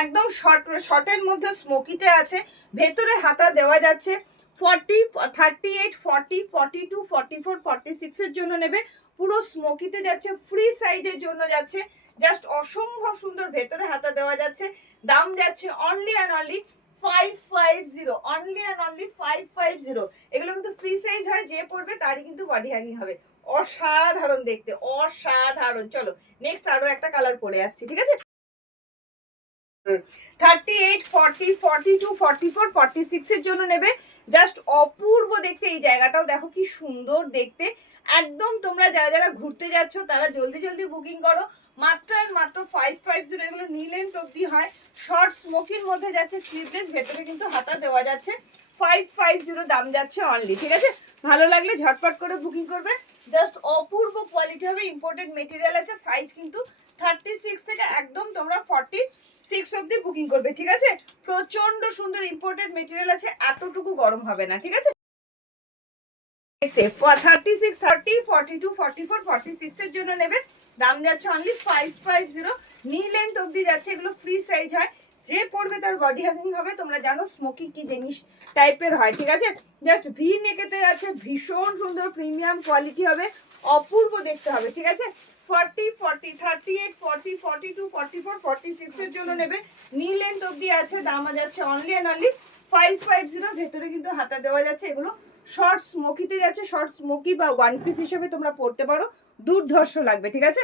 একদম শর্টের মধ্যে স্মোকিতে আছে, ভেতরে হাতা দেওয়া যাচ্ছে। 40, 38, 40, 42, 44, 46 এর জন্য নেবে। পুরো স্মোকিতে যাচ্ছে, ফ্রি সাইজের জন্য যাচ্ছে, জাস্ট অসম্ভব সুন্দর ভেতরে হাতা দেওয়া যাচ্ছে। দাম যাচ্ছে only and only 550, only and only 550। এগুলো কিন্তু ফ্রি সাইজ হয়, যে পড়বে তারই কিন্তু বডি হ্যাঙ্গিং হবে। অসাধারণ দেখতে, অসাধারণ। চলো নেক্সট আরো একটা কালার পরে আসছি, ঠিক আছে? 38, 40, 42, 44, 46 এর জন্য নেবে। জাস্ট অপূর্ব দেখতে, এই জায়গাটাও দেখো কি সুন্দর দেখতে। একদম তোমরা যারা যারা ঘুরতে যাচ্ছ তারা জলদি জলদি বুকিং করো। মাত্র আর মাত্র 550। এগুলো নীল লেন্থ অব্দি হয়, শর্ট স্মোকির মধ্যে যাচ্ছে, স্লিভলেস, ভেতরে কিন্তু হাতা দেওয়া যাচ্ছে। 550 দাম যাচ্ছে অনলি, ঠিক আছে? ভালো লাগলে ঝটপট করে বুকিং করবে। জাস্ট অপূর্ব কোয়ালিটি হবে, ইম্পোর্টেড মেটেরিয়াল আছে। সাইজ কিন্তু 36 থেকে একদম তোমরা 46 অব্দি বুকিং করবে, ঠিক আছে? প্রচন্ড সুন্দর ইম্পোর্টেড মেটেরিয়াল আছে, এতটুকু গরম হবে না, ঠিক আছে? 36, 30, 42, 44, 46 এর জন্য নেবে। দাম যাচ্ছে অনলি 550। নি লেন্থ অব্দি যাচ্ছে, এগুলো ফ্রি সাইজ হয়, যে পড়বে তার বডি হ্যাঙ্গিং হবে। তোমরা জানো স্মোকি কি জিনিস টাইপের হয়, ঠিক আছে? জাস্ট ভি নেকেতে যাচ্ছে, ভীষণ সুন্দর প্রিমিয়াম কোয়ালিটি হবে, অপূর্ব দেখতে হবে, ঠিক আছে? 40, 40, 38, 40, 42, 44, 46 এর জন্য নেবে। নি লেন্থ অব্দি আছে, দাম যাচ্ছে অনলি অ্যান্ড অনলি 550। ভেতরে কিন্তু হাতা দেওয়া যাচ্ছে। এগুলো শর্ট স্মোকিতে যাচ্ছে, শর্ট স্মোকি বা ওয়ান পিস হিসেবে তোমরা পড়তে পারো, দুর্ধর্ষ লাগবে, ঠিক আছে?